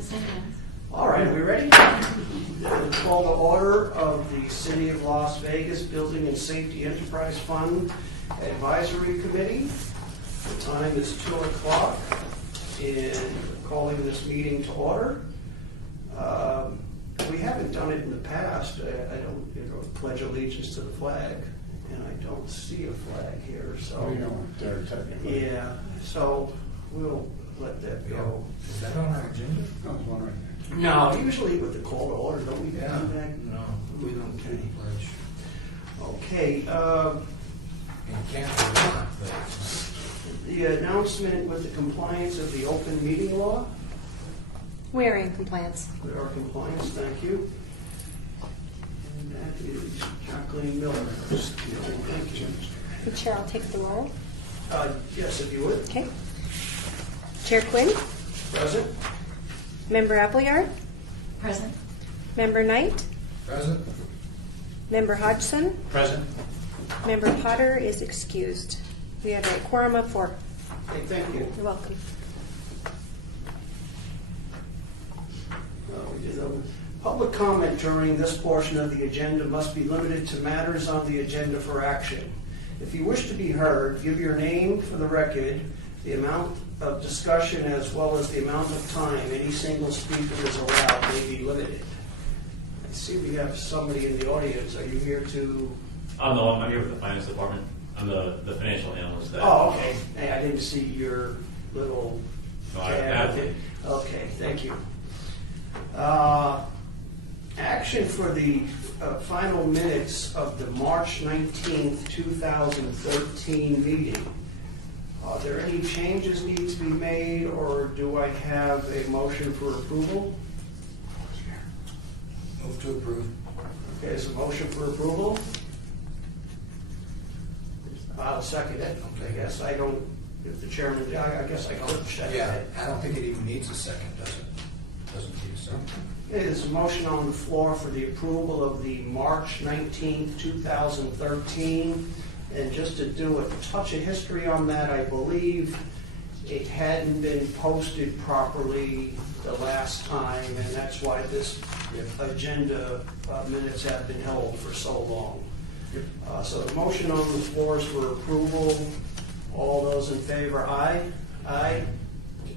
Yes, I can. All right, are we ready? Call to order of the City of Las Vegas Building and Safety Enterprise Fund Advisory Committee. The time is 2 o'clock, and calling this meeting to order. We haven't done it in the past. I don't pledge allegiance to the flag, and I don't see a flag here, so. We don't dare technically. Yeah, so we'll let that go. Is that on our agenda? No, there's one right there. No, usually with the call to order, don't we do that? No, we don't do the pledge. Okay, And can't do that, but the announcement with the compliance of the open meeting law. We are in compliance. We are compliance, thank you. And that is Jacqueline Miller. Thank you. The chair will take the roll. Yes, if you would. Okay. Chair Quinn, Present? Member Appleyard, Present. Member Knight, present? Member Hodgson, Present. Member Potter is excused. We have a quorum of 4. Okay, thank you. You're welcome. Public comment during this portion of the agenda must be limited to matters on the agenda for action. If you wish to be heard, give your name for the record, the amount of discussion as well as the amount of time any single speaker is allowed may be limited. I see we have somebody in the audience. Are you here to? Oh, no, I'm here with the finance department. I'm the financial analyst. Oh, okay. Hey, I didn't see your little. No, I have it. Okay, thank you. Action for the final minutes of the March 19th, 2013 meeting. Are there any changes need to be made, or do I have a motion for approval? Move to approve. Okay, is a motion for approval? I'll second it. I guess I don't, if the chairman, I guess I could second Yeah, it. I don't think it even needs a second, does it? Doesn't need a second. There's a motion on the floor for the approval of the March 19th, 2013. And just to do a touch of history on that, I believe it hadn't been posted properly the last time, and that's why this agenda minutes have been held for so long. So the motion on the floor is for approval. All those in favor, aye? Aye?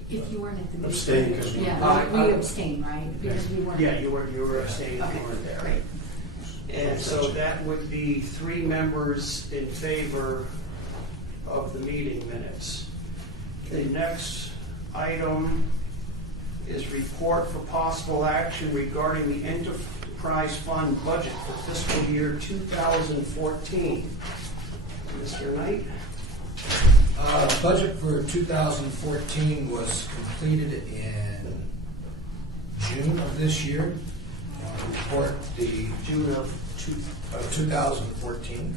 If you weren't at the meeting. Abstain, because we. Yeah, we abstain, right? Because we weren't. Yeah, you were abstaining, you Okay, weren't there. great. And so that would be 3 members in favor of the meeting minutes. The next item is report for possible action regarding the enterprise fund budget for fiscal year 2014. Mr. Knight? Budget for 2014 was completed in June of this year. Report the June of 2014.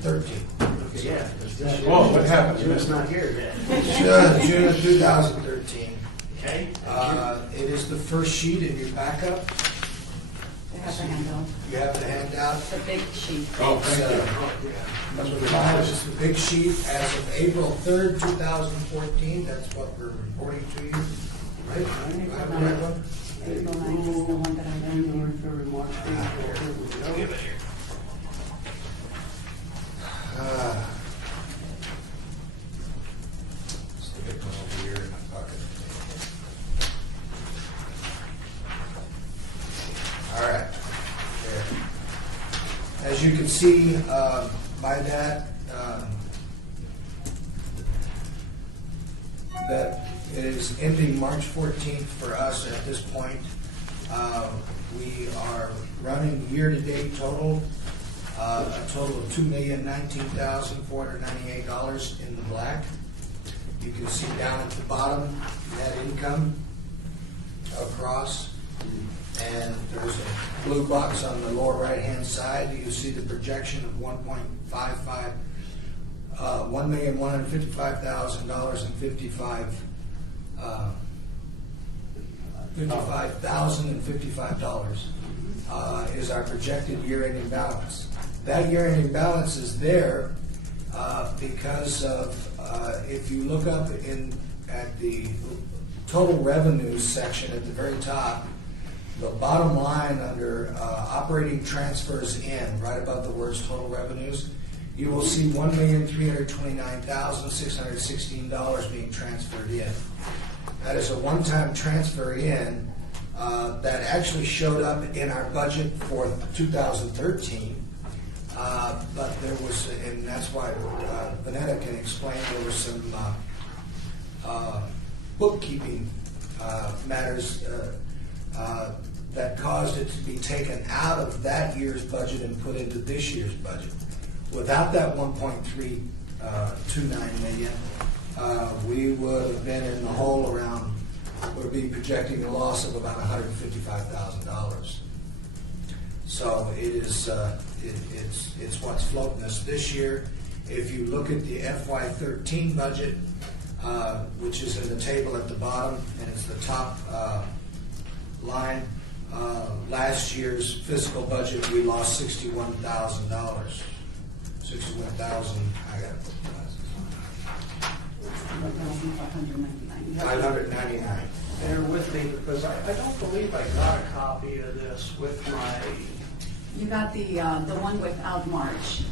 13. Okay, yeah. Whoa, what happened? June's not here yet. June of 2013. Okay? It is the first sheet in your backup. They have the handout, You have the handout. the big sheet. Oh, thank you. Oh, yeah. That's what This it is the big sheet as of April 3rd, 2014. That's what we're reporting to you. Right? Do I have the right one? April 9th is the one that I read January, there. February, March, April. Here we go. Give it here. Stick it over here in my pocket. All right. There. As you can see by that, that is ending March 14th for us at this point. We are running year-to-date total, a total of $2,019,498 in the black. You can see down at the bottom, net income across, and there's a blue box on the lower right-hand side. You see the projection of $1,155,000 and $55,055 is our projected year-ending balance. That year-ending balance is there because of, if you look up at the total revenues section at the very top, the bottom line under operating transfers in, right above the words total revenues, you will see $1,329,616 being transferred in. That is a one-time transfer in that actually showed up in our budget for 2013. But there was, and that's why Vanetta can explain, there were some bookkeeping matters that caused it to be taken out of that year's budget and put into this year's budget. Without that 1.329 million, we would have been in the hole around, would be projecting a loss of about $155,000. So it is, it's what's floating us this year. If you look at the FY13 budget, which is in the table at the bottom, and it's the top line, last year's fiscal budget, we lost $61,000. 61,000, I got to put glasses on. 599. Bear with me, because I don't believe I got a copy of this with my, You got the one without March,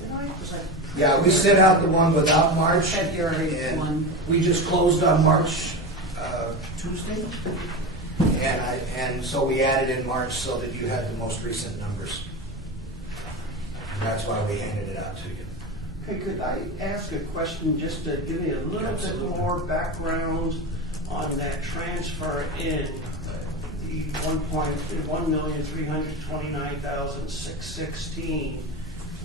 did I? 'Cause I- Yeah, we sent out the one without March. February and one. We just closed on March Tuesday, and so we added in March so that you had the most recent numbers. And that's why we handed it out to you. Hey, could I ask a question just to give me a little Absolutely. bit more background on that transfer in the $1,329,616?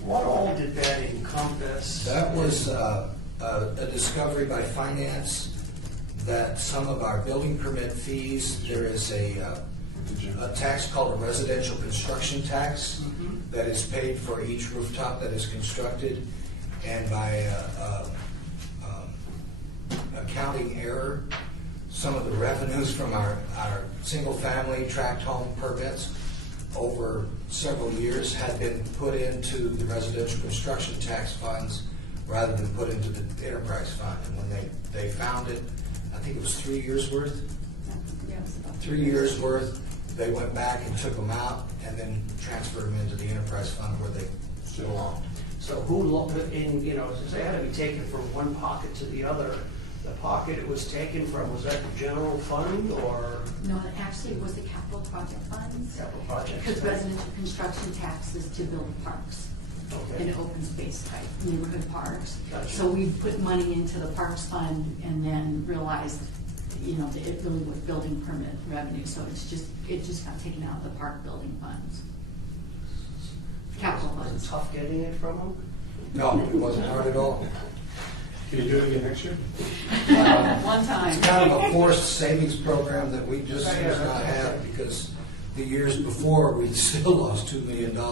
What all did that encompass? That was a discovery by finance that some of our building permit fees, there is a tax called a residential construction tax that is paid for each rooftop that is constructed, and by accounting error, some of the revenues from our single-family tract home permits over several years had been put into the residential construction tax funds rather than put into the enterprise fund. And when they found it, I think it was 3 years worth, Yeah, it was about 3 years worth, they went back and took them out and then transferred them into the enterprise fund where they belonged. So who, in, you know, since they had to be taken from one pocket to the other, the pocket it was taken from, was that the general fund or No, actually, it was the capital project funds. capital projects? Because residential construction tax is to build parks Okay. and open space type neighborhood parks. Gotcha. So we put money into the parks fund and then realized, you know, that it really was building permit revenue. So it just got taken out of the park building funds. Capital Was it funds. tough getting it from them? No, it wasn't hard at all. Can you do it again next year? One time. It's kind of a forced savings program that we just does not have, because the years before, we still lost $2 million in 12. I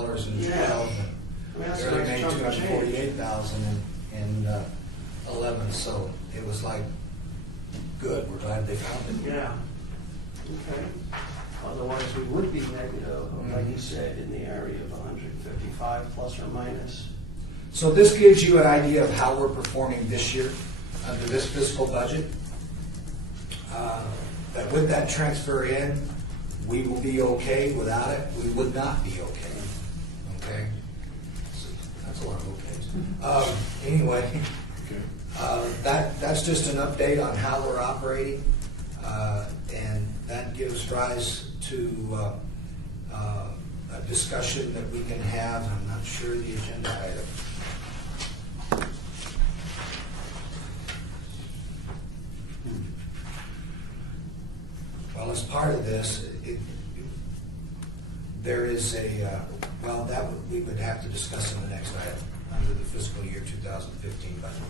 mean, that's a Barely nice made chunk of change. 248,000 in 11, so it was like, good, we're glad they found it. Yeah. Okay. Otherwise, we would be negative, like you said, in the area of 155 plus or minus. So this gives you an idea of how we're performing this year under this fiscal budget. That with that transfer in, we will be okay. Without it, we would not be okay. Okay? So that's a lot of okays. Anyway, Okay. that's just an update on how we're operating, and that gives rise to a discussion that we can have. I'm not sure the agenda item. Well, as part of this, there is we would have to discuss in the next item under the fiscal year 2015 budget.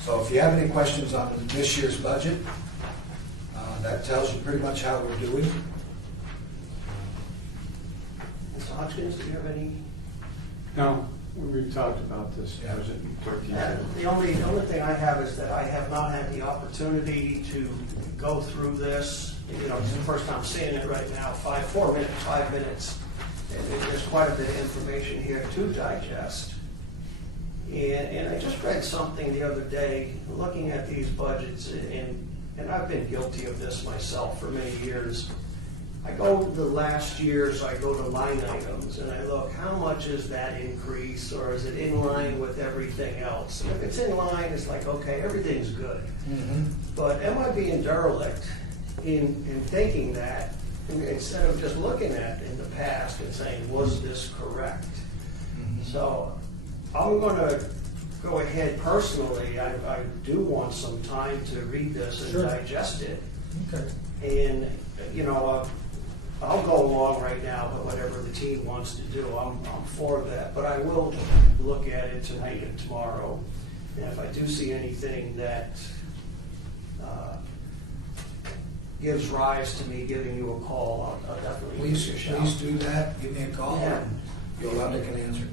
So if you have any questions on this year's budget, that tells you pretty much how we're doing. Mr. Hodgkins, do you have any? No, we've talked about this Yeah. budget in quite Yeah, detail. the only thing I have is that I have not had the opportunity to go through this. You know, it's the first time seeing it right now, 5 minutes. And there's quite a bit of information here to digest. And I just read something the other day, looking at these budgets, and and I've been guilty of this myself for many years. I go the last years, I go to line items and I look, how much is that increase, or is it in line with everything else? And if it's in line, it's like, okay, everything's good. But am I being derelict in thinking that, instead of just looking at in the past and saying, was this correct? So I'm going to go ahead personally. I do want some time to read this and Sure. digest it. Okay. And, you know, I'll go along right now, but whatever the team wants to do, I'm for that. But I will look at it tonight and tomorrow. And if I do see anything that gives rise to me giving you a call, I'll definitely give Please, you a shout. please do that. Give me a call Yeah. and Yolanda can answer.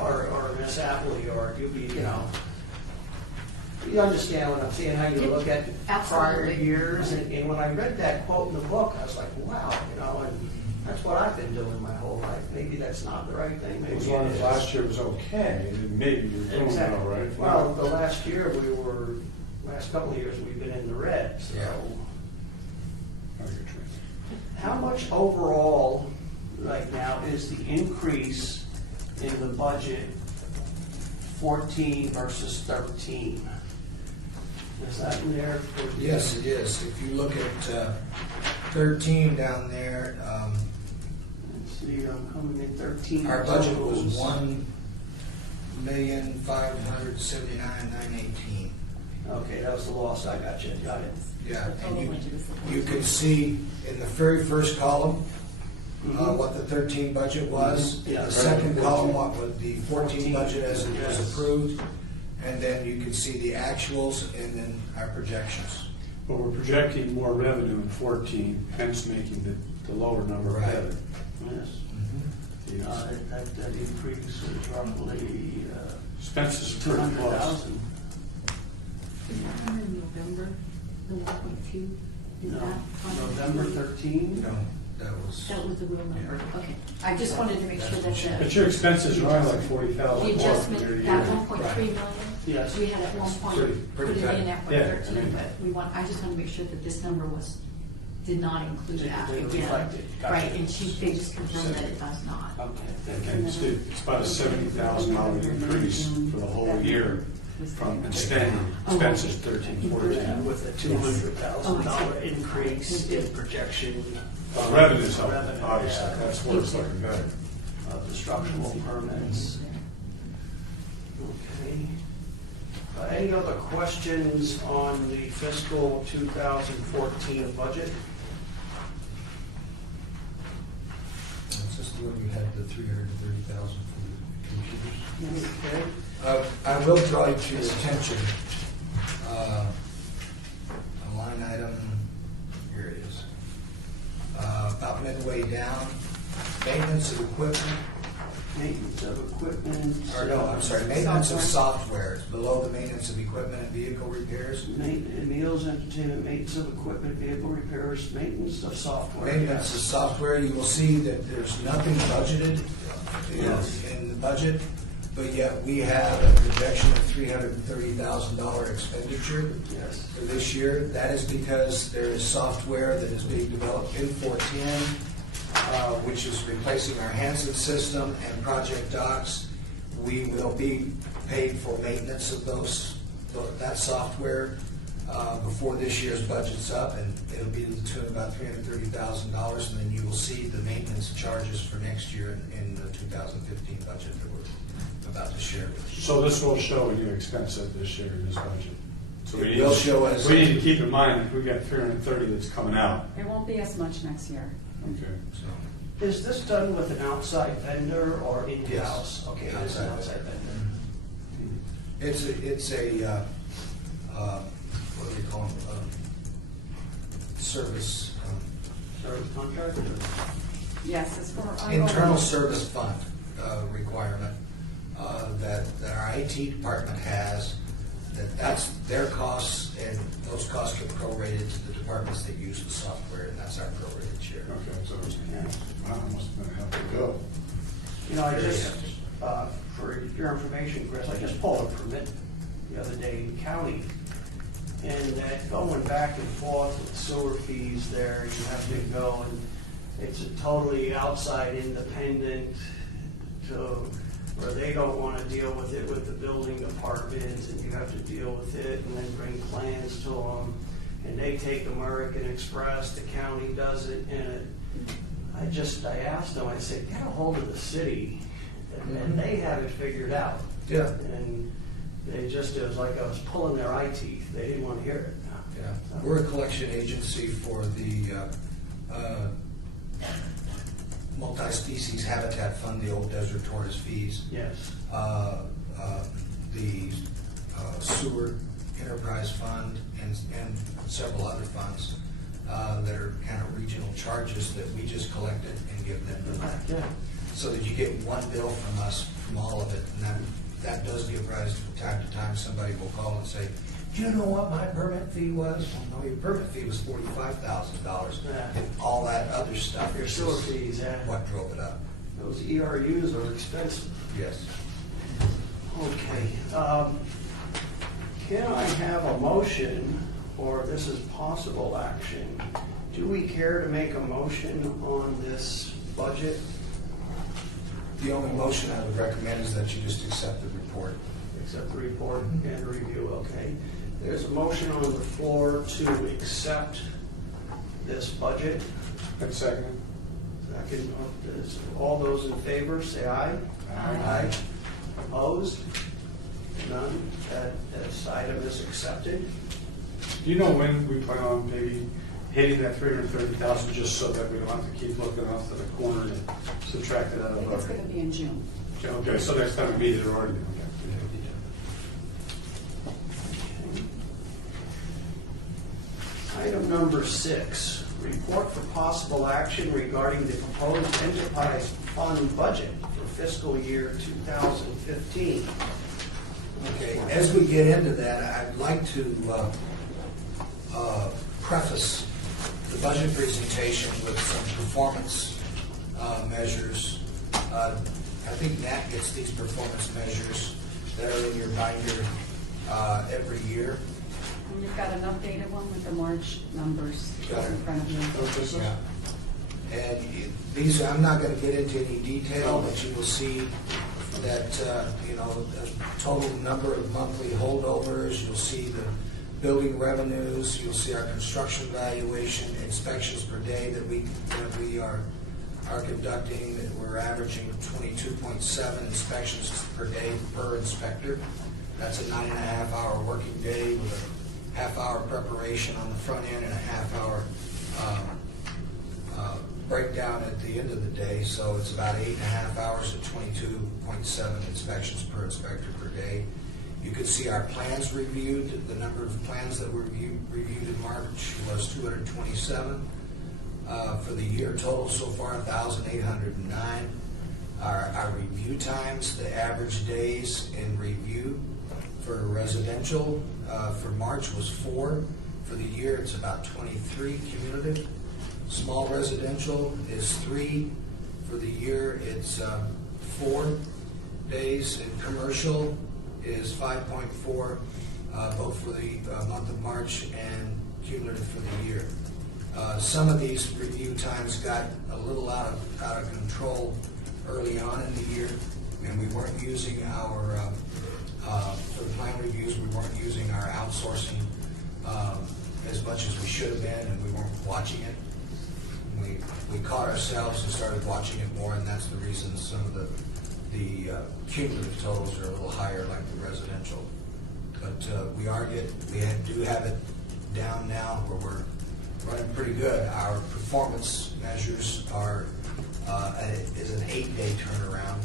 Or Miss Appley, or you be, you know, you understand what I'm saying, how you look at prior Absolutely. years. And when I read that quote in the book, I was like, wow, you know, and that's what I've been doing my whole life. Maybe that's not the right thing, maybe As it long as is. last year was okay, then maybe you're doing Exactly. all right. Well, the last year last couple of years, we've been in the red, so. Yeah. Oh, you're true. How much overall right now is the increase in the budget 14 versus 13? Is that in there? for- Yes, it is. If you look at 13 down there, Let's see, I'm coming in 13. our budget was $1,579,918. Okay, that was the loss, I got it. Yeah, The and total budget is the you can see in the very first column Mhm. what the 13 budget was. Yeah. The second column, what was the 14 14 budget as it was yes. approved. And then you can see the actuals and then our projections. But we're projecting more revenue in 14, hence making the lower number Right. better. Yes. That increase was roughly Expenses are pretty close. 200,000. Is that number in November, the 1.2? Is No, that? November 13? No, that was. That was the real number, okay. I just wanted to make sure that But the your expenses are only like 40,000 more adjustment, year to that year. 1.3 million, Yes. we had at one point Pretty put it tight. in at Yeah, 113, I mean- but I just want to make sure that this number did not include Didn't that really again. reflect it. Gotcha. Right, and she figures confirmed that it does not. Okay. And it's about a $70,000 increase for the whole year from spending expenses 13, 14. And with a $200,000 increase in projection. Revenue's up, Revenue, obviously, yeah, that's where it's looking better. of the structural permits. Okay. Any other questions on the fiscal 2014 budget? It's just when we had the 330,000 for the computers. Okay. I will draw to your attention, a line item, here it is, about midway down, maintenance of equipment, Maintenance of equipment. or no, I'm sorry, maintenance of software. It's below the maintenance of equipment and vehicle repairs. Meals, entertainment, maintenance of equipment, vehicle repairs, maintenance of software. Maintenance of software, you will see that there's nothing budgeted Yes. in the budget, but yet we have a projection of $330,000 expenditure Yes. for this year. That is because there is software that is being developed in 410, which is replacing our Hansen system and Project Docs. We will be paid for maintenance of that software before this year's budget's up, and it'll be to the tune of about $330,000, and then you will see the maintenance charges for next year in the 2015 budget that we're about to share with you. So this will show in your expense of this year in this budget. So It will show as- We need to keep in mind, we got 330 that's coming out. It won't be as much next year. Okay. So, Is this done with an outside vendor or in-house? Yes. Okay, it's an outside vendor. It's a what do we call them? Service, Service contract? Yes, it's for ongoing. internal service fund requirement that our IT department has, that's their costs, and those costs get prorated to the departments that use the software, and that's our prorated share. Okay, so, wow, I must have been happy to go. You know, I just, for your information, Chris, I just pulled a permit the other day in county And that going back and forth with sewer fees there, you have to go and it's a totally outside independent to where they don't want to deal with it with the building department, and you have to deal with it and then bring plans to them. And they take American Express, the county does it, and I asked them, I said, get a hold of the city, and they have it figured out. Yeah. And it was like I was pulling their eye teeth. They didn't want to hear it. Yeah, we're a collection agency for the multi-species habitat fund, the old desert tortoise fees. Yes. The sewer enterprise fund and several other funds that are kind of regional charges that we just collected and give them Yeah. so that you get one bill from us from all of it, and that does give rise to, from time to time, somebody will call and say, do you know what my permit fee was? Well, no, your permit fee was $45,000. Yeah. And all that other stuff Your is sewer fees, yeah. what drove it up. Those ERUs are expensive. Yes. Okay. Can I have a motion, or this is possible action? Do we care to make a motion on this budget? The only motion I would recommend is that you just accept the report. Accept the report and review, okay. There's a motion on the floor to accept this budget. That's second. Second, all those in favor, say aye. Aye. Opposed? None. That item is accepted. Do you know when we plan on maybe hitting that 330,000, just so that we don't have to keep looking off to the corner and subtract it out I of think our... it's going to be in June. Okay, so next time we meet, it already... Item number 6, report for possible action regarding the proposed enterprise fund budget for fiscal year 2015. Okay, as we get into that, I'd like to preface the budget presentation with some performance measures. I think Nat gets these performance measures that are in your binder every year. And you've got an updated one with the March numbers in front of you. Yeah. And these, I'm not going to get into any detail, but you will see that, the total number of monthly holdovers, you'll see the building revenues, you'll see our construction valuation, inspections per day that we are conducting, that we're averaging 22.7 inspections per day per inspector. That's a 9.5-hour working day with a half-hour preparation on the front end and a half-hour breakdown at the end of the day. So it's about 8.5 hours at 22.7 inspections per inspector per day. You can see our plans reviewed. The number of plans that were reviewed in March was 227. For the year total so far, 1,809. Our review times, the average days in review for residential for March was 4. For the year, it's about 23 cumulative. Small residential is 3. For the year, it's 4 days. And commercial is 5.4, both for the month of March and cumulative for the year. Some of these review times got a little out of control early on in the year, and we weren't using our for the plan reviews, we weren't using our outsourcing as much as we should have been, and we weren't watching it. We caught ourselves and started watching it more, and that's the reason some of the cumulative totals are a little higher, like the residential. But we do have it down now where we're running pretty good. Our performance measures is an 8-day turnaround,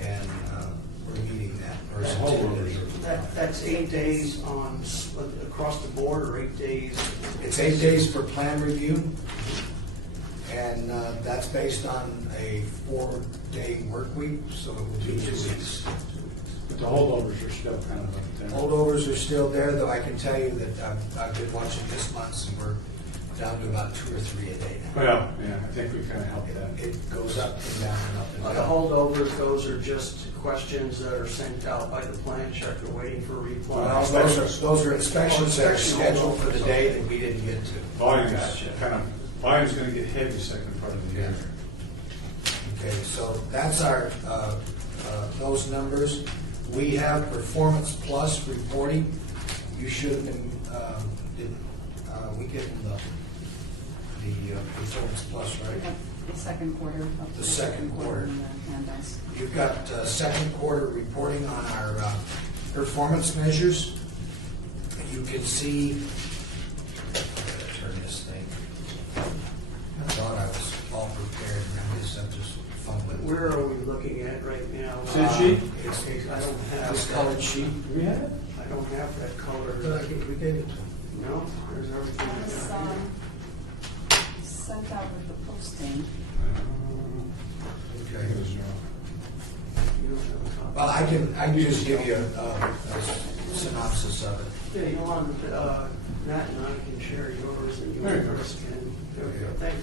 and we're meeting that. Or is it 10 days? That's 8 days on across the board, or 8 days? It's 8 days for plan review, and that's based on a 4-day work week, so it will be 2 weeks. But the holdovers are still kind of up there. Holdovers are still there, though I can tell you that I've been watching this month, and we're down to about 2 or 3 a day now. Well, yeah, I think we kind of helped that. It goes up and down and up and The down. holdovers, those are just questions that are sent out by the plan checker waiting for reply. Well, those are inspections that are scheduled for the day that we didn't get to. Volume's Gotcha. volume's going to get heavy second part of the year. Okay, so that's our, those numbers. We have Performance Plus reporting. You should have been, we give them the Performance Plus, We right? have the second quarter of The second quarter. in the handouts. You've got second quarter reporting on our performance measures. You can see, turn this thing. I thought I was all prepared, and I guess I'm just fumbling. Where are we looking at right now? Same sheet? I don't have This colored sheet. Do we have it? I don't have that color. We gave it to them. No, there's everything. It's sent out with the posting. Okay. You don't have a copy. Well, I can just give you a synopsis of it. Yeah, you want, Matt and I can share yours and There you go. yours can. There we go, thank you.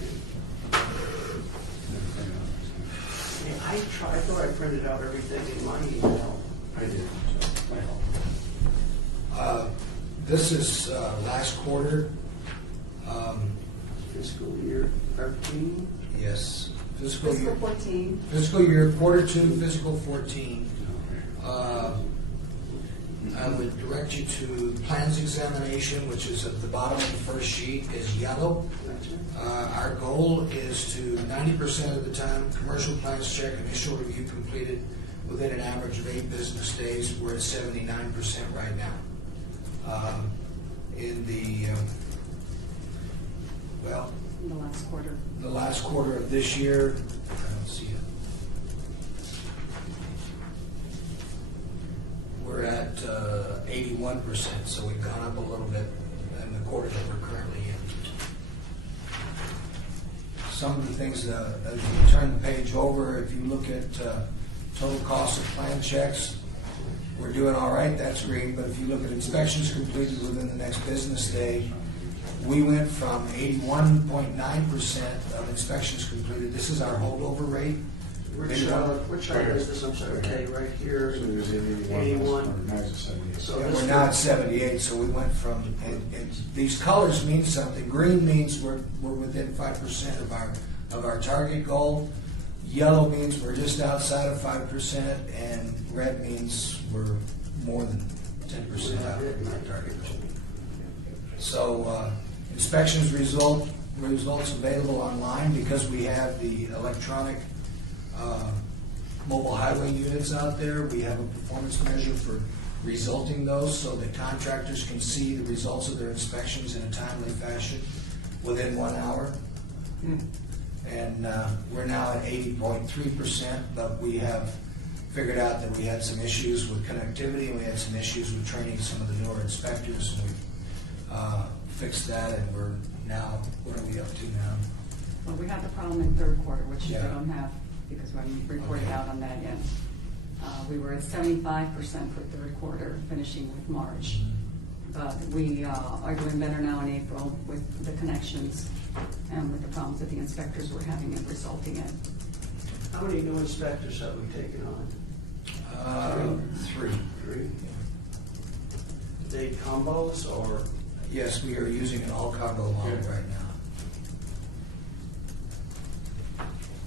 Yeah, I thought I printed out everything in my email. I did. So, my help. This is last quarter. Fiscal year 13. Yes, fiscal Fiscal year. 14, Fiscal year, quarter 2, fiscal 14. I would direct you to plans examination, which is at the bottom of the first sheet, is yellow. That's it. Our goal is to 90% of the time, commercial plans check, initial review completed within an average of 8 business days. We're at 79% right now. In the, well, in the last quarter. the last quarter of this year, I don't see it. We're at 81%, so we've gone up a little bit in the quarter that we're currently in. Some of the things, as you turn the page over, if you look at total cost of plan checks, we're doing all right, that's great, but if you look at inspections completed within the next business day, we went from 81.9% of inspections completed. This is our holdover rate. Which item is this? I'm sorry, okay, right here. So there's 81. 81. Now it's a 78. So And this we're now at 78, so we went from, and these colors mean something. Green means we're within 5% of our target goal. Yellow means we're just outside of 5%, and red means we're more than 10% out of our target goal. So inspections results available online because we have the electronic mobile highway units out there. We have a performance measure for resulting those so that contractors can see the results of their inspections in a timely fashion within 1 hour. And we're now at 80.3%, but we have figured out that we had some issues with connectivity and we had some issues with training some of the newer inspectors, and we fixed that, and we're now, what are we up to now? Well, we had the problem in third quarter, which we Yeah. don't have, because we haven't reported Okay. out on that yet. We were at 75% for third quarter, finishing with March. But we are doing better now in April with the connections and with the problems that the inspectors were having and resulting in. How many new inspectors have we taken on? 3. 3. They combos or? Yes, we are using an all-combo model Yeah. right now.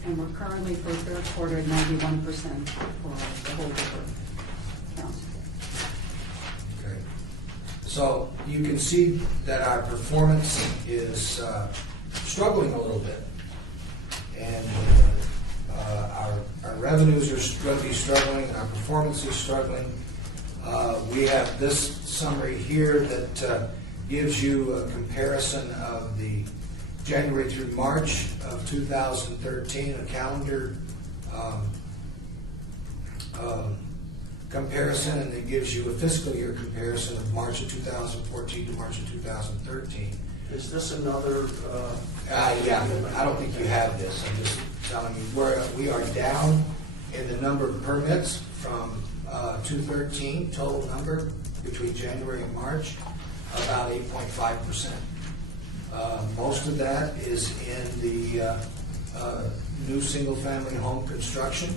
And we're currently for third quarter at 91% for the whole quarter count. Okay. So you can see that our performance is struggling a little bit. And our revenues are going to be struggling, and our performance is struggling. We have this summary here that gives you a comparison of the January through March of 2013, a calendar comparison, and it gives you a fiscal year comparison of March of 2014 to March of 2013. Is this another? Yeah, I don't think you have this. I'm just telling you, we are down in the number of permits from 213 total number between January and March, about 8.5%. Most of that is in the new single-family home construction.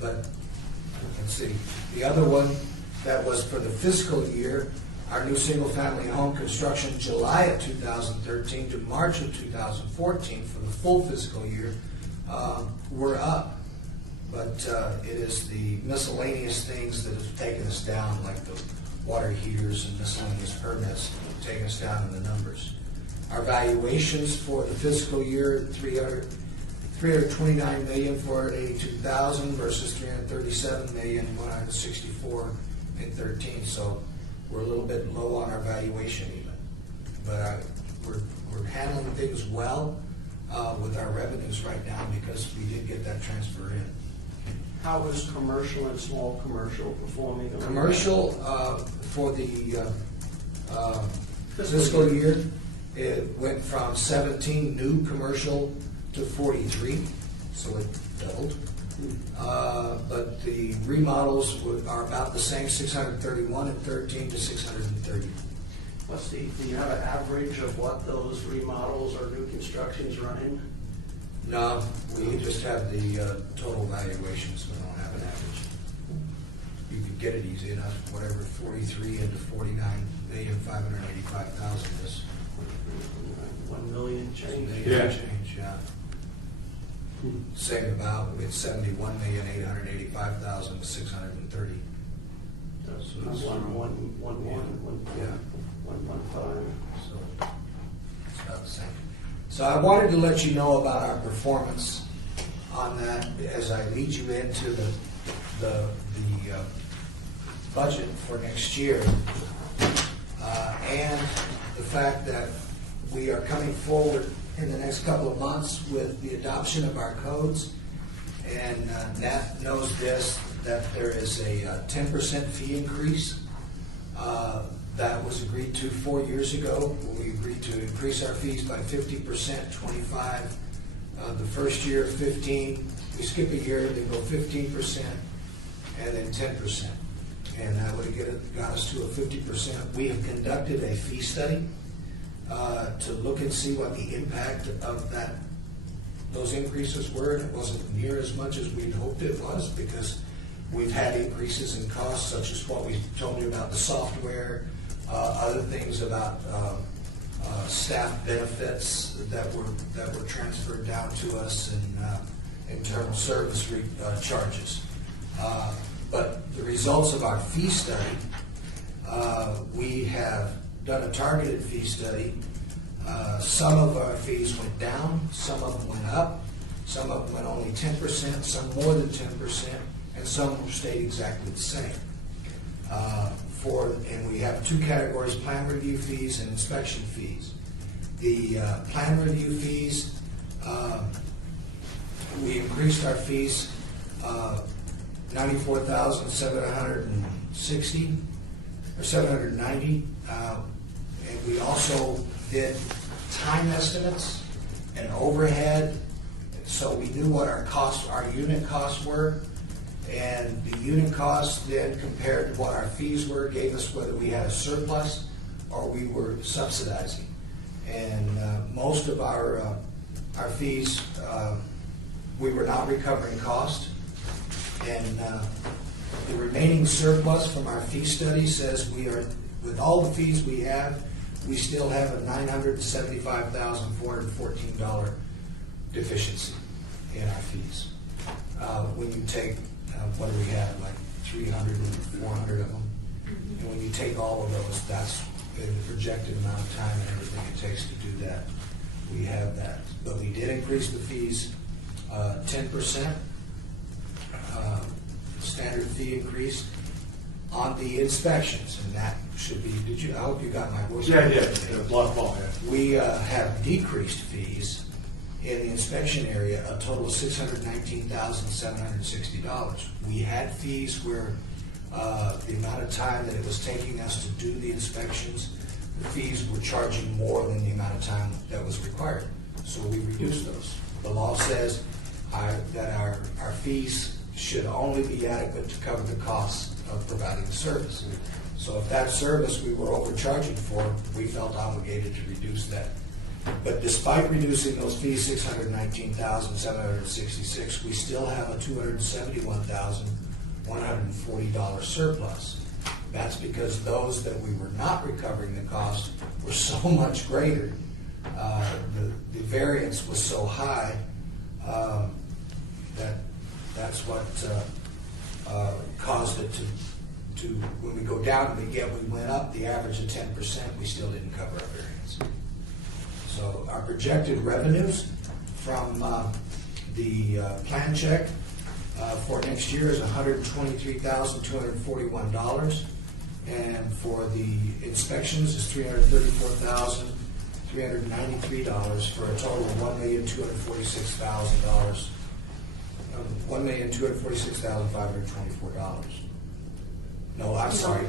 But let's see, the other one that was for the fiscal year, our new single-family home construction, July of 2013 to March of 2014 for the full fiscal year, were up. But it is the miscellaneous things that have taken us down, like the water heaters and miscellaneous permits, taking us down in the numbers. Our valuations for the fiscal year, $329,482,000 versus $337,164,000 in 13. So we're a little bit low on our valuation even. But we're handling things well with our revenues right now because we did get that transfer in. How is commercial and small commercial performing? Commercial for the fiscal year, it went from 17 new commercial to 43, so it doubled. But the remodels are about the same, 631 in 13 to 630. Do you have an average of what those remodels or new constructions run in? No, we just have the total valuations. We don't have an average. You can get it easy enough, whatever 43 into 49,585,000 is. 1 million change. Yeah. Change, yeah. Same about, we had 71,885,000 to 630. That's So it's- 115. So it's about the same. So I wanted to let you know about our performance on that as I lead you into the budget for next year, and the fact that we are coming forward in the next couple of months with the adoption of our codes. And Nat knows this, that there is a 10% fee increase that was agreed to 4 years ago, when we agreed to increase our fees by 50%, 25, the first year 15, we skip a year, then go 15%, and then 10%. And that would have got us to a 50%. We have conducted a fee study to look and see what the impact of those increases were, and it wasn't near as much as we'd hoped it was, because we've had increases in costs, such as what we told you about the software, other things about staff benefits that were transferred down to us, and internal service charges. But the results of our fee study, we have done a targeted fee study. Some of our fees went down, some of them went up, some of them went only 10%, some more than 10%, and some stayed exactly the same. And we have two categories: plan review fees and inspection fees. The plan review fees, we increased our fees $94,760 or $790, and we also did time estimates and overhead, so we knew what our unit costs were, and the unit costs then compared to what our fees were gave us whether we had a surplus or we were subsidizing. And most of our fees, we were not recovering cost, and the remaining surplus from our fee study says we are, with all the fees we have, we still have a $975,414 deficiency in our fees. When you take, what do we have, like 300 and 400 of them? And when you take all of those, that's the projected amount of time and everything it takes to do that. We have that. But we did increase the fees 10%, standard fee increase on the inspections, and that should be, I hope you got my voice. Yeah, the block ball, yeah. We have decreased fees in the inspection area, a total of $619,760. We had fees where the amount of time that it was taking us to do the inspections, the fees were charging more than the amount of time that was required. So we reduced those. The law says that our fees should only be adequate to cover the costs of providing the service. So if that service we were overcharging for, we felt obligated to reduce that. But despite reducing those fees, $619,766, we still have a $271,140 surplus. That's because those that we were not recovering the cost were so much greater. The variance was so high that's what caused it to when we go down, we went up the average of 10%, we still didn't cover our variance. So our projected revenues from the plan check for next year is $123,241, and for the inspections is $334,393 for a total of $1,246,524. No, I'm sorry,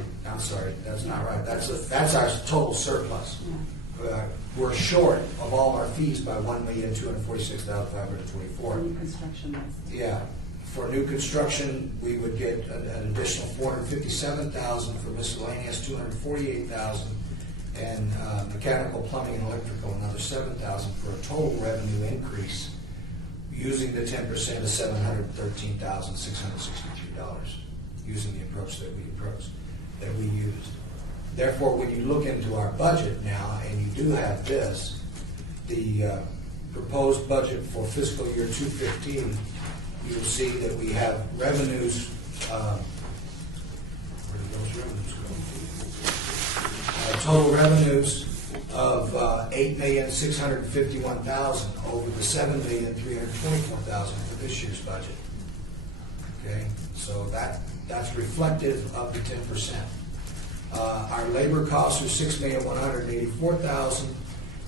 that's not right. That's our total surplus. We're short of all our fees by $1,246,524. New construction, that's. Yeah, for new construction, we would get an additional $457,000, for miscellaneous $248,000, and mechanical, plumbing, and electrical another $7,000, for a total revenue increase using the 10% of $713,663, using the approach that we used. Therefore, when you look into our budget now, and you do have this, the proposed budget for fiscal year 2015, you'll see that we have revenues. Where did those revenues go? Total revenues of $8,651,000 over the $7,324,000 for this year's budget. Okay, so that's reflective of the 10%. Our labor costs are $6,184,000,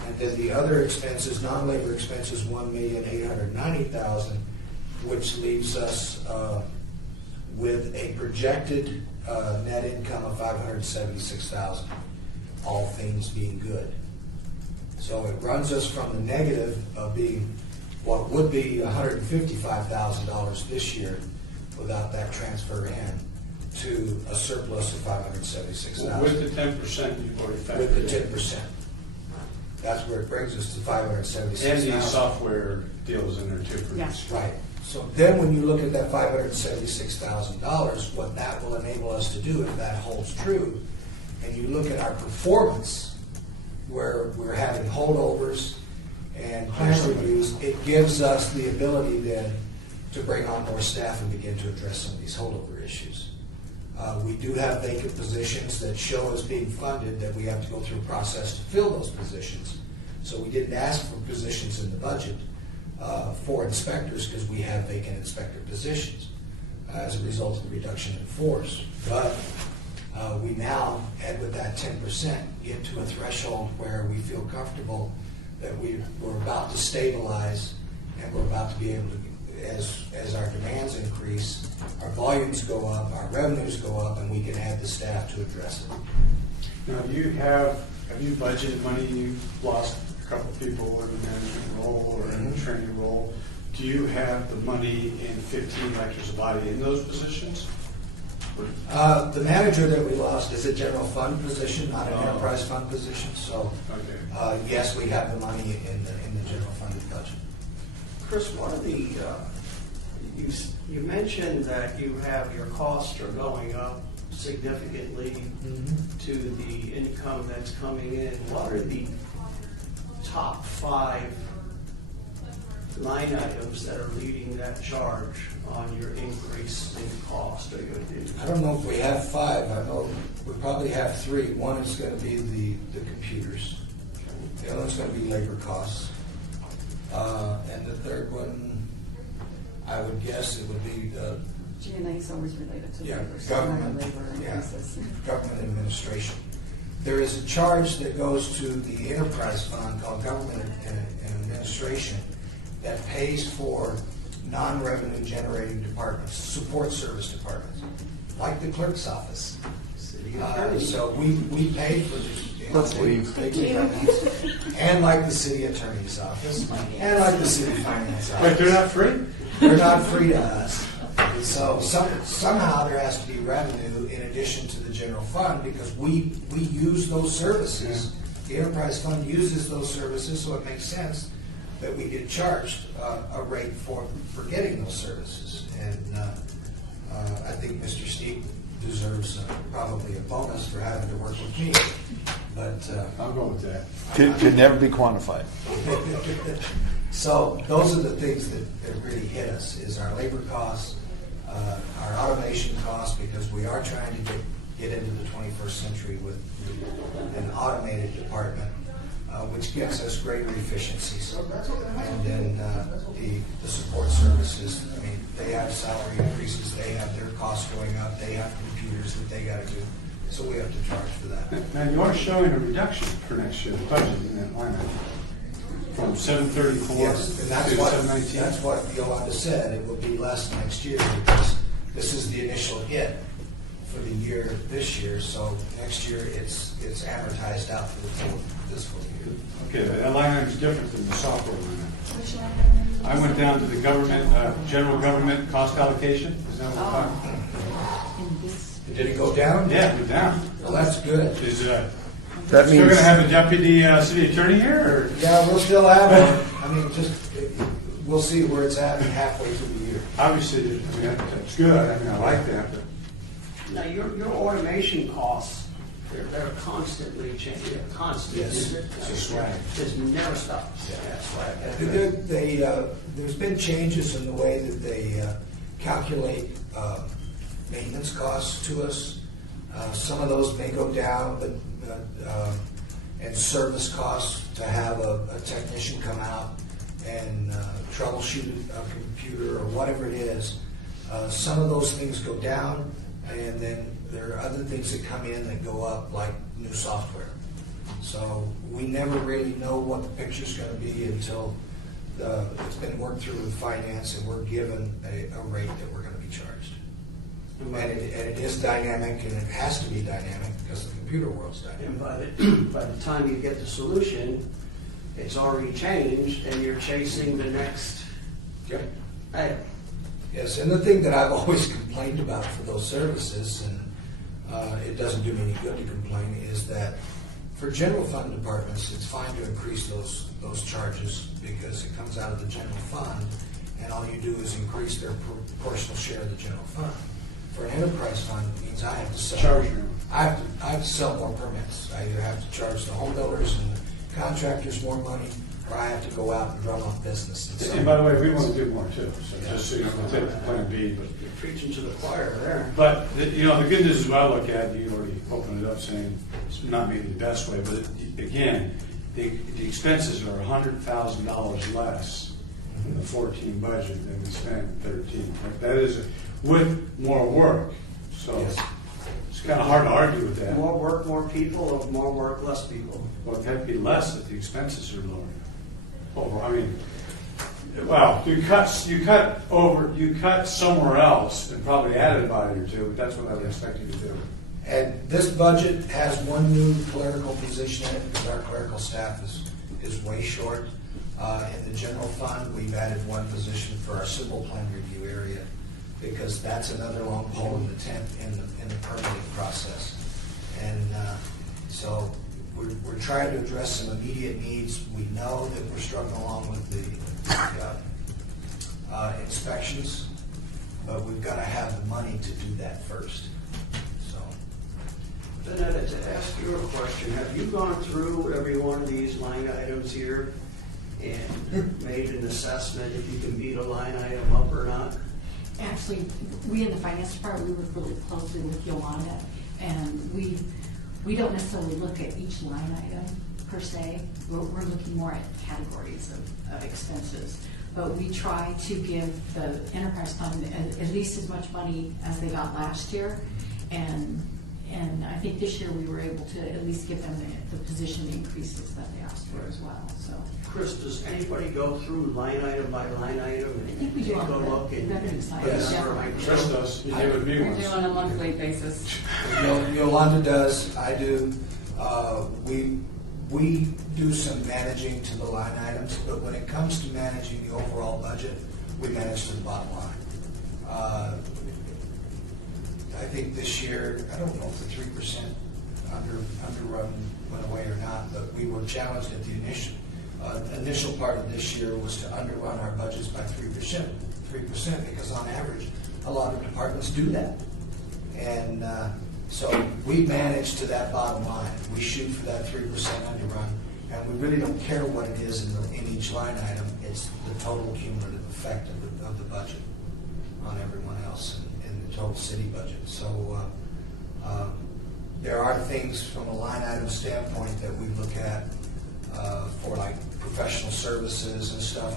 and then the other expenses, non-labor expenses, $1,890,000, which leaves us with a projected net income of $576,000, all things being good. So it runs us from the negative of being what would be $155,000 this year without that transfer in, to a surplus of $576,000. With the 10% you've already factored With the in. 10%. That's where it brings us to $576,000. And the software deals in there too. for Yeah. this. Right. So then when you look at that $576,000, what that will enable us to do, if that holds true, and you look at our performance, where we're having holdovers and plan reviews, it gives us the ability then to bring on more staff and begin to address some of these holdover issues. We do have vacant positions that show as being funded that we have to go through a process to fill those positions. So we didn't ask for positions in the budget for inspectors because we have vacant inspector positions as a result of the reduction in force. But we now, and with that 10%, get to a threshold where we feel comfortable that we're about to stabilize, and we're about to be able to, as our demands increase, our volumes go up, our revenues go up, and we can add the staff to address it. Now, have you budgeted money? You've lost a couple of people in the management role or in the training role. Do you have the money in 15 like there's a body in those positions? The manager that we lost is a general fund position, not an enterprise fund position. So, Okay. yes, we have the money in the general funded budget. Chris, one of the, you mentioned that you have, your costs are going up significantly to the income that's coming in. What are the top 5 line items that are leading that charge on your increase in cost? I don't know if we have 5. I know we probably have 3. One is going to be the computers. The other one's going to be labor costs. And the third one, I would guess it would be the G&A is always related to labor. so government, labor increases. government administration. There is a charge that goes to the enterprise fund called government and administration that pays for non-revenue generating departments, support service departments, like the clerk's office. So we pay for the. Let's leave. And like the city attorney's office, and like the city finance office. Wait, they're not free? They're not free to us. So somehow there has to be revenue in addition to the general fund, because we use those services. The enterprise fund uses those services, so it makes sense that we get charged a rate for getting those services. And I think Mr. Steep deserves probably a bonus for having to work with me, but I'll go with that. Could never be quantified. so those are the things that really hit us, is our labor costs, our automation costs, because we are trying to get into the 21st century with an automated department, which gives us greater efficiencies. And then the support services, I mean, they have salary increases, they have their costs going up, they have computers that they got to do, so we have to charge for that. Now, you are showing a reduction for next year's budget in that line item, from 734 Yes, and to that's 719. what Yolanda said, it will be less next year, because this is the initial hit for the year this year, so next year it's amortized out for the full fiscal year. Okay, but that line item is different than the software line item. Which line item? I went down to the government, general government cost allocation. Is that what we're talking about? In this, Did it go down? Yeah, we're down. Well, that's good. Is That still going means to have a deputy city attorney here? Or? Yeah, we'll still have one. I mean, we'll see where it's at halfway through the year. Obviously, I mean, that's good. I mean, I like that. But Now, your automation costs, they're constantly changing, constantly. Yes. it's a swag. It never stops. Yeah. That's right. There's been changes in the way that they calculate maintenance costs to us. Some of those may go down, but and service costs to have a technician come out and troubleshoot a computer or whatever it is. Some of those things go down, and then there are other things that come in that go up, like new software. So we never really know what the picture's going to be until it's been worked through with finance and we're given a rate that we're going to be charged. And it is dynamic, and it has to be dynamic because the computer world's dynamic. And by the time you get the solution, it's already changed, and you're chasing the next item. Yes, and the thing that I've always complained about for those services, and it doesn't do me any good to complain, is that for general fund departments, it's fine to increase those charges because it comes out of the general fund, and all you do is increase their proportional share of the general fund. For an enterprise fund, it means I have to sell. Charge them. I have to sell more permits. I either have to charge the home builders and the contractors more money, or I have to go out and drum up business. And sell. And by the way, we want to do more too. So just so you know, we'll take the plan B. But You're preaching to the choir there. you know, the good news is what I look at. You already opened it up saying it's not maybe the best way, but again, the expenses are $100,000 less in the 14 budget than we spent in 13. That is with more work. So Yes. it's kind of hard to argue with that. More work, more people, or more work, less people? Well, it'd be less if the expenses are lower. I mean, well, you cut somewhere else and probably added a body or two, but that's what I would expect you to do. And this budget has one new clerical position in it because our clerical staff is way short. In the general fund, we've added one position for our civil plan review area because that's another long pole in the tent in the permitting process. And so we're trying to address some immediate needs. We know that we're struggling along with the inspections, but we've got to have the money to do that first. So. Vanetta, to ask you a question, have you gone through every one of these line items here and made an assessment if you can beat a line item up or not? actually, we in the finance department, we work really closely with Yolanda, and we don't necessarily look at each line item per se. We're looking more at categories of expenses. But we try to give the enterprise fund at least as much money as they got last year. And I think this year we were able to at least give them the position increases that they asked for as well, so. Chris, does anybody go through line item by line item? I think we do on Go the look and revenue side. Yes. Yeah. Chris does. He gave it me We once. do on a monthly basis. Yolanda does, I do. We do some managing to the line items, but when it comes to managing the overall budget, we manage to the bottom line. I think this year, I don't know if the 3% underrun went away or not, but we were challenged at the initial part of this year was to underrun our budgets by 3%, because on average, a lot of departments do that. And so we manage to that bottom line. We shoot for that 3% underrun, and we really don't care what it is in each line item. It's the total cumulative effect of the budget on everyone else in the total city budget. So there are things from a line item standpoint that we look at for like professional services and stuff.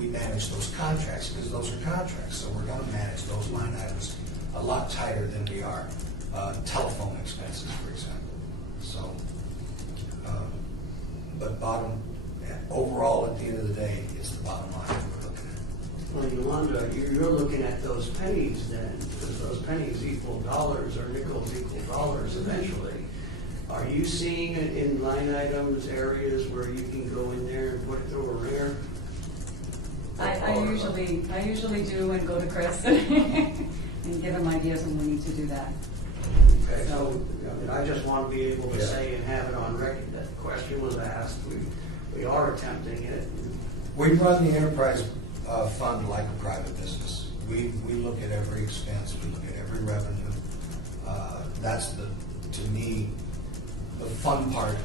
We manage those contracts because those are contracts. So we're going to manage those line items a lot tighter than we are telephone expenses, for example. So, but overall, at the end of the day, it's the bottom line that we're looking at. Well, Yolanda, you're looking at those pennies then, because those pennies equal dollars or nickels equal dollars eventually. Are you seeing it in line items, areas where you can go in there and put it through a ringer? I usually do and go to Chris and give him ideas when we need to do that. Okay, so I just want to be able to say and have it on record that the question was asked. We are attempting it. We run the enterprise fund like a private business. We look at every expense. We look at every revenue. That's to me, the fun part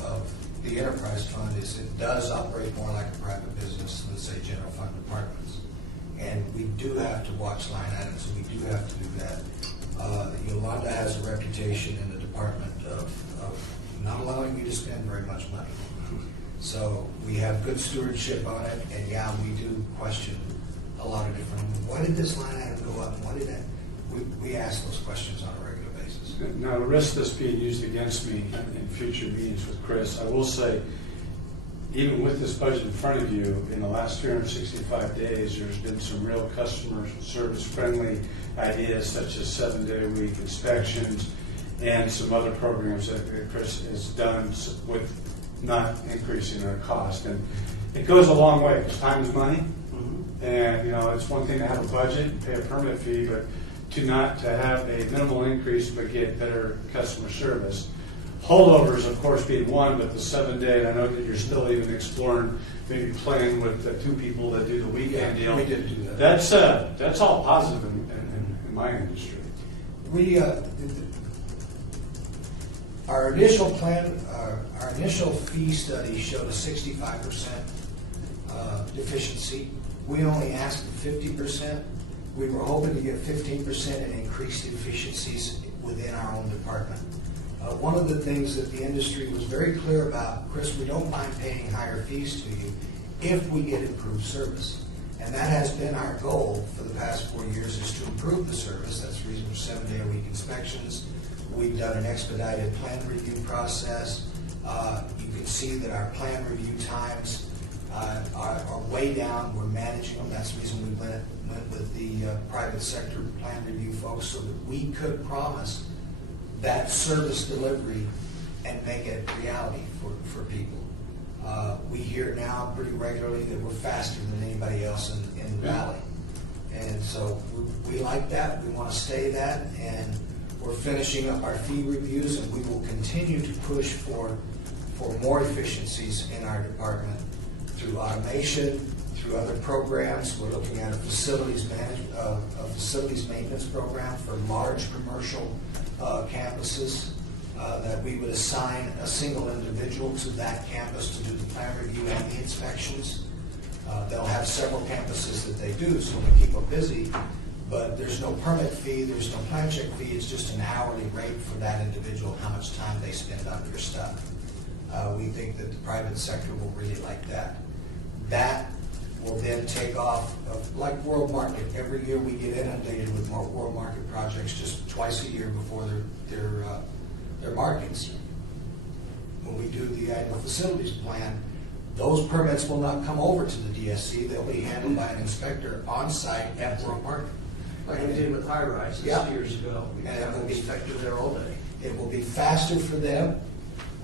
of the enterprise fund is it does operate more like a private business than, say, general fund departments. And we do have to watch line items, and we do have to do that. Yolanda has a reputation in the department of not allowing you to spend very much money. So we have good stewardship on it, and yeah, we do question a lot of different, why did this line item go up, and why did that? We ask those questions on a regular basis. Now, the risk of this being used against me in future meetings with Chris, I will say, even with this budget in front of you, in the last 365 days, there's been some real customer service friendly ideas such as 7-day-a-week inspections and some other programs that Chris has done with not increasing our cost. And it goes a long way because time is money. And, it's one thing to have a budget and pay a permit fee, but to have a minimal increase but get better customer service. Holdovers, of course, being one, but the 7-day, and I know that you're still even exploring maybe playing with the 2 people that do the weekend deal. We did do that. That's all positive in my industry. Our initial plan, our initial fee study showed a 65% deficiency. We only asked for 50%. We were hoping to get 15% and increased efficiencies within our own department. One of the things that the industry was very clear about, Chris, we don't mind paying higher fees to you if we get improved service. And that has been our goal for the past 4 years, is to improve the service. That's the reason for 7-day-a-week inspections. We've done an expedited plan review process. You can see that our plan review times are way down. We're managing them. That's the reason we went with the private sector plan review folks, so that we could promise that service delivery and make it reality for people. We hear now pretty regularly that we're faster than anybody else in the valley. And so we like that. We want to stay that. And we're finishing up our fee reviews, and we will continue to push for more efficiencies in our department through automation, through other programs. We're looking at a facilities maintenance program for large commercial campuses that we would assign a single individual to that campus to do the plan review and the inspections. They'll have several campuses that they do, so we keep them busy. But there's no permit fee, there's no plan check fee. It's just an hourly rate for that individual, how much time they spend on their stuff. We think that the private sector will really like that. That will then take off, like World Market. Every year we get inundated with more World Market projects just twice a year before their markets. When we do the annual facilities plan, those permits will not come over to the DSC. They'll be handled by an inspector on site at World Market. Like we did with high rises Yeah. years ago. We And have it will an be inspector there all day. It will be faster for them.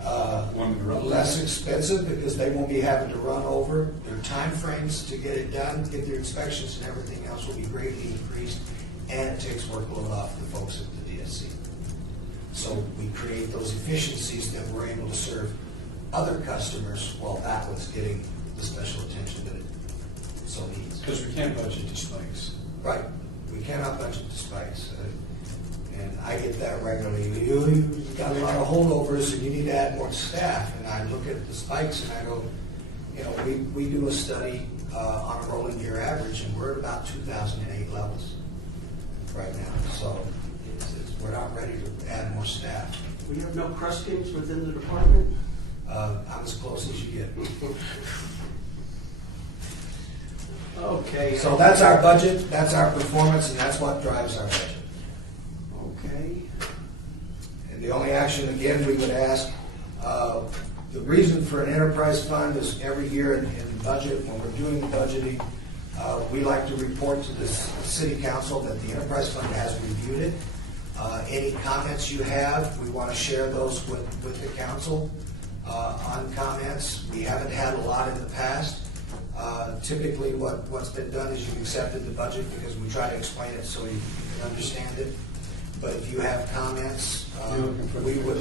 One in a row. less expensive because they won't be having to run over. Their timeframes to get it done, get their inspections and everything else will be greatly increased, and it takes workload off the folks at the DSC. So we create those efficiencies that we're able to serve other customers while that was getting the special attention that it so needs. Because we can't budget to spikes. Right, we cannot budget the spikes, and I get that regularly. You've got a lot of holdovers, and you need to add more staff. And I look at the spikes, and I go, you know, we do a study on a rolling year average, and we're at about 2008 levels right now. So we're not ready to add more staff. We have no Krustings within the department? I'm as close as you get. Okay. So that's our budget, that's our performance, and that's what drives our budget. Okay. And the only action, again, we would ask, the reason for an enterprise fund is every year in the budget, when we're doing the budgeting, we like to report to the city council that the enterprise fund has reviewed it. Any comments you have, we want to share those with the council on comments. We haven't had a lot in the past. Typically, what's been done is you've accepted the budget because we try to explain it so you can understand it. But if you have comments, we would.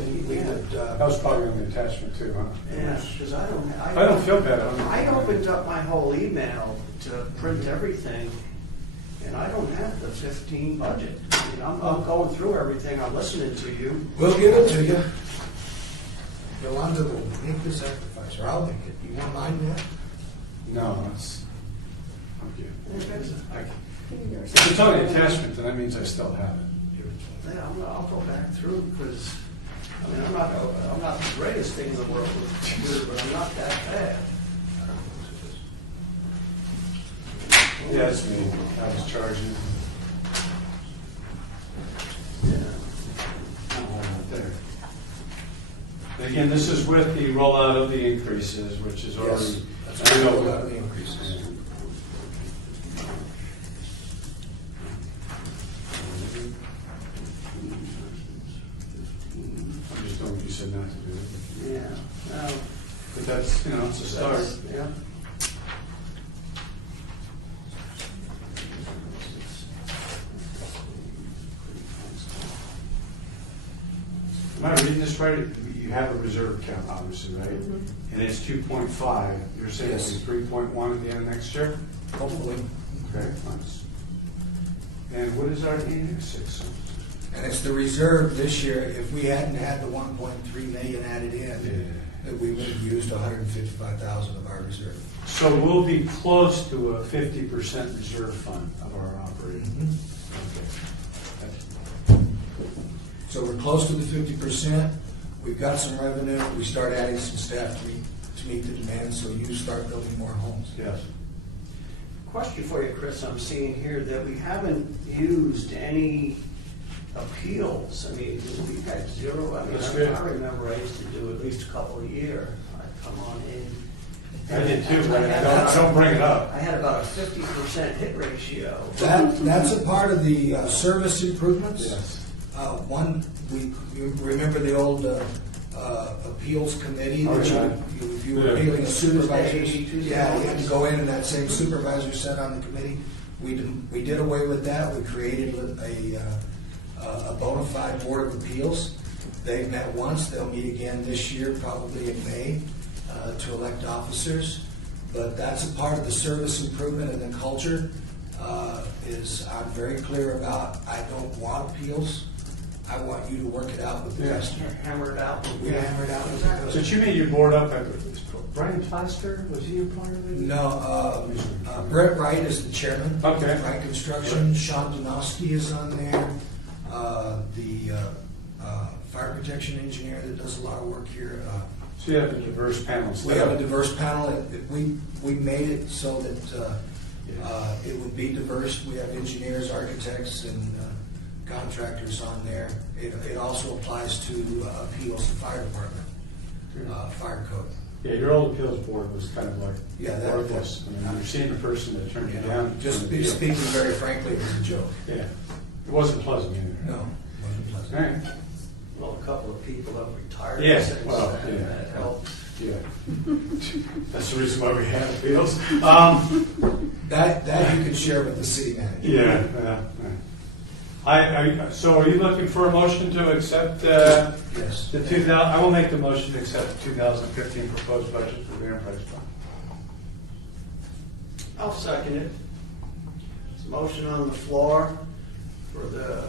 That was probably on the attachment too, huh? Yeah, because I don't feel bad. I opened up my whole email to print everything, and I don't have the 15 budget. I mean, I'm going through everything, I'm listening to you. We'll give it to you. Yolanda will make the sacrifice, or I'll make it. You want mine now? No, that's, I'm good. Yeah, If it's on the attachment, then that means I still have it. I'll go back through, because, I mean, I'm not the greatest thing in the world with a computer, but I'm not that bad. Yeah, it's me. I was charging. There. And again, this is with the rollout of the increases, which is already. Yes, that's I know. a lot of the increases. I'm just doing what you said not to do it. Yeah, well, But that's, you know, it's a start. yeah. Am I reading this right? You have a reserve count, obviously, right? And it's 2.5. You're saying Yes. it's 3.1 at the end of next year? Hopefully. Okay, nice. And what is our annex? And it's the reserve this year. If we hadn't had the 1.3 million added in, that we would have used 155,000 of our reserve. So we'll be close to a 50% reserve fund of our operating. Okay. So we're close to the 50%. We've got some revenue. We start adding some staff to meet the demand, so you start building more homes. Yes. Question for you, Chris. I'm seeing here that we haven't used any appeals. I mean, we've had zero. I mean, That's good. I remember I used to do at least a couple a year. I'd come on in. I did too, but I don't bring it up. I had about a 50% hit ratio. That's a part of the service improvements. Yes. You remember the old appeals committee? Oh, that yeah. If you were appealing a supervisor, Tuesday, yeah, you had to go in and that same supervisor sat on the committee. We did away with that. We created a bona fide board of appeals. They've met once. They'll meet again this year, probably in May, to elect officers. But that's a part of the service improvement and the culture. I'm very clear about, I don't want appeals. I want you to work it out with the Yeah. customer. Hammer it out. We hammer it out with the So customer. you made your board up at Brian Plaster? Was he a part of it? No, Brett Wright is the chairman. Okay. Wright Construction. Sean Donofsky is on there. The fire protection engineer that does a lot of work here. So you have a diverse panel. We have a diverse panel. We made it so that it would be diverse. We have engineers, architects, and contractors on there. It also applies to appeals to fire department, fire code. Yeah, your old appeals board was kind of like Yeah, that- worthless. I mean, you're seeing a person that turned you down. Just speaking very frankly, it was a joke. Yeah, it wasn't pleasant either. No, it wasn't All pleasant. right. Well, a couple of people have retired Yeah, since well, then, yeah. that helped. Yeah. That's the reason why we have appeals. That you can share with the city manager. So are you looking for a motion to accept Yes. the 2000, I will make the motion to accept the 2015 proposed budget for the enterprise fund. I'll second it. There's a motion on the floor for the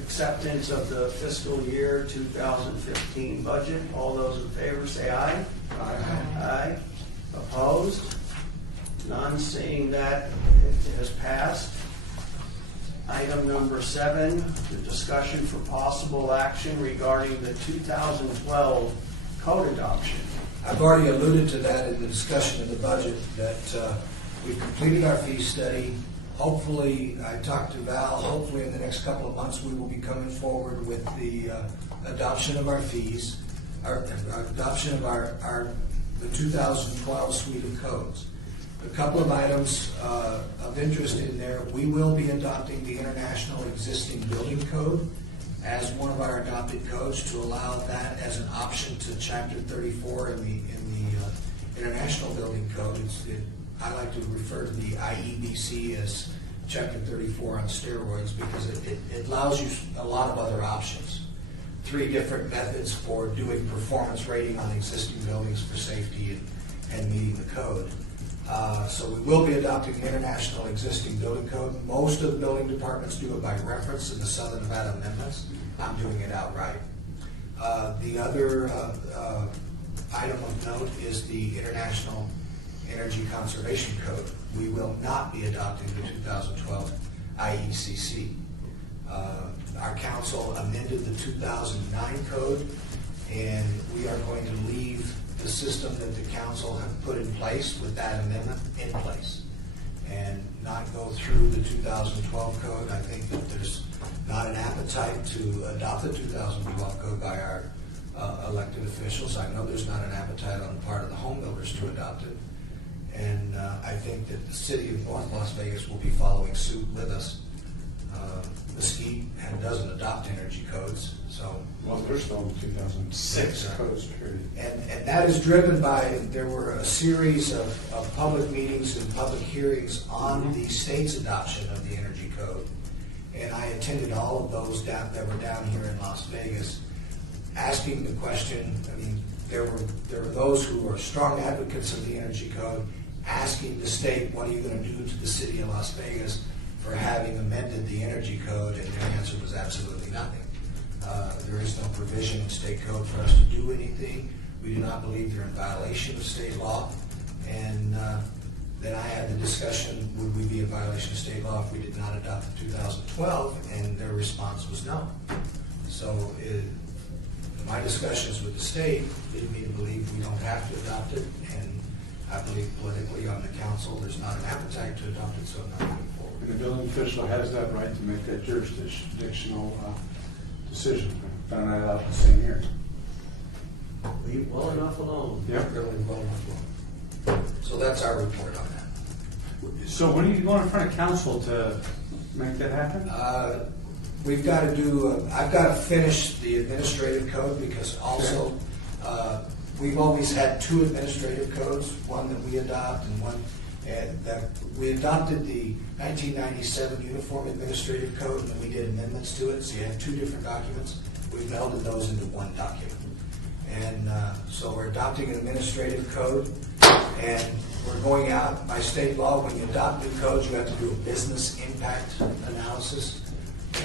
acceptance of the fiscal year 2015 budget. All those in favor say aye. Aye. Opposed? None. Seeing that it has passed. Item number 7, the discussion for possible action regarding the 2012 code adoption. I've already alluded to that in the discussion of the budget, that we've completed our fee study. Hopefully, I talked to Val, hopefully in the next couple of months, we will be coming forward with the adoption of our fees, our adoption of the 2012 suite of codes. A couple of items of interest in there. We will be adopting the International Existing Building Code as one of our adopted codes to allow that as an option to Chapter 34 in the International Building Code. I like to refer to the IEBC as Chapter 34 on steroids because it allows you a lot of other options. 3 different methods for doing performance rating on existing buildings for safety and meeting the code. So we will be adopting the International Existing Building Code. Most of the building departments do it by reference in the Southern Nevada amendments. I'm doing it outright. The other item of note is the International Energy Conservation Code. We will not be adopting the 2012 IECC. Our council amended the 2009 code, and we are going to leave the system that the council have put in place with that amendment in place and not go through the 2012 code. I think that there's not an appetite to adopt the 2012 code by our elected officials. I know there's not an appetite on the part of the home builders to adopt it. And I think that the city of North Las Vegas will be following suit with us. Mesquite doesn't adopt energy codes, so. Well, they're still in 2006 codes period. And that is driven by, there were a series of public meetings and public hearings on the state's adoption of the energy code. And I attended all of those that were down here in Las Vegas, asking the question. I mean, there were those who were strong advocates of the energy code, asking the state, what are you going to do to the city of Las Vegas for having amended the energy code? And their answer was absolutely nothing. There is no provision in state code for us to do anything. We do not believe they're in violation of state law. And then I had the discussion, would we be in violation of state law if we did not adopt the 2012? And their response was no. So my discussions with the state lead me to believe we don't have to adopt it. And I believe politically on the council, there's not an appetite to adopt it, so I'm not moving forward. And the building official has that right to make that jurisdictional decision. Found that out the same year. Leave well enough alone. Yep. Really well enough alone. So that's our report on that. So when are you going in front of council to make that happen? We've got to do, I've got to finish the administrative code because also we've always had 2 administrative codes, one that we adopt and one that we adopted the 1997 Uniform Administrative Code and then we did amendments to it. So you have 2 different documents. We've melded those into one document. And so we're adopting an administrative code and we're going out by state law. When you adopt new codes, you have to do a business impact analysis.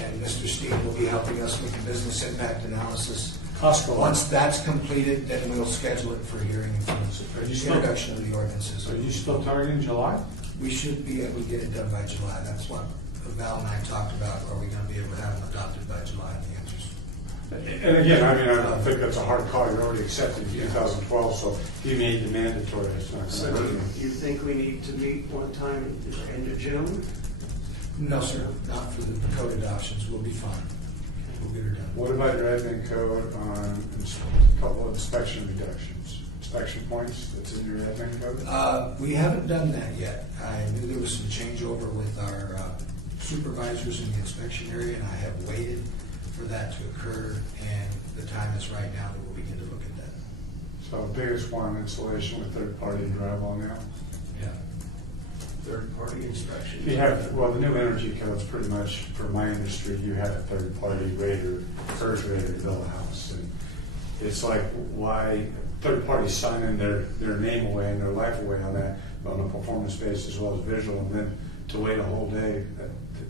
And Mr. Steve will be helping us with the business impact analysis. Once that's completed, then we'll schedule it for hearing and the introduction of the ordinances. Are you still targeting July? We should be able to get it done by July. That's what Val and I talked about. Are we going to be able to have them adopted by July? And the answer is And again, I mean, I don't think that's a hard call. You're already accepting 2012, so you made it mandatory. It's not So going to do hurt you. you think we need to meet one time end of June? no, sir. Not for the code adoptions. We'll be fine. We'll get her done. What about your admin code on a couple of inspection reductions? Inspection points that's in your admin code? We haven't done that yet. I knew there was some changeover with our supervisors in the inspection area, and I have waited for that to occur, and the time is right now that we'll begin to look at that. So biggest one, installation with third-party drywall now. Yeah. Third-party inspection. You have, well, the new energy code's pretty much, for my industry, you have a third-party rater, first rater to build a house. And it's like, why third parties signing their name away and their life away on that, on a performance base as well as visual, and then to wait a whole day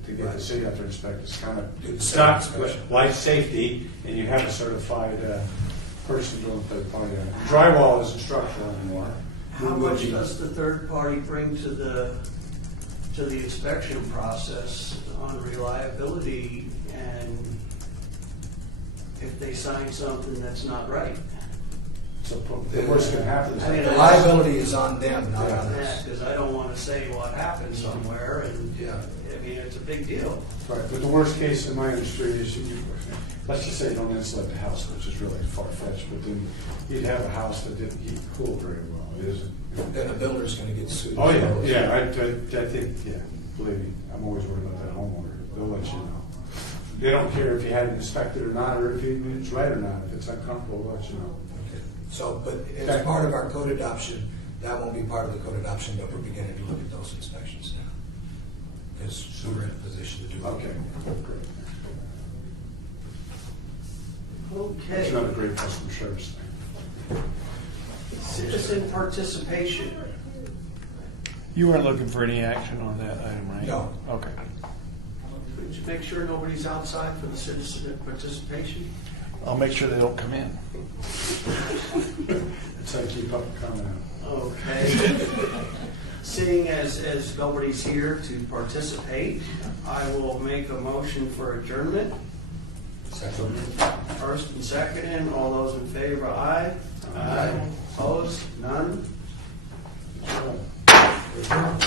to get the city out there to inspect, it's kind of, Do the it's same not inspection. life safety, and you have a certified person doing third party on it. Drywall isn't structural anymore. How much does the third party bring to the inspection process on reliability and if they sign something that's not right? So the worst can happen. I mean, The liability is on them, not on Yeah, us. because I don't want to say what happened somewhere, and, Yeah. I mean, it's a big deal. Right, but the worst case in my industry is let's just say you don't insulate the house, which is really far-fetched, but then you'd have a house that didn't heat and cool very well. It isn't. Then the builder's gonna get sued. Oh, yeah, I think, yeah, believe me, I'm always worried about that homeowner. They'll let you know. They don't care if you had it inspected or not, or if it's right or not. If it's uncomfortable, they'll let you know. Okay. So, but Okay. as part of our code adoption, that won't be part of the code adoption, but we're beginning to look at those inspections now. Because we're in a position to do it. Okay, great. That's Okay. another great customer service thing. Citizen participation. You weren't looking for any action on that item, right? No. Okay. Would you make sure nobody's outside for the citizen participation? I'll make sure they don't come in. It's like keep up comment. Okay. Seeing as nobody's here to participate, I will make a motion for adjournment. Second. First and second, and all those in favor, aye. Aye. Opposed? None? Sure. Adjourn.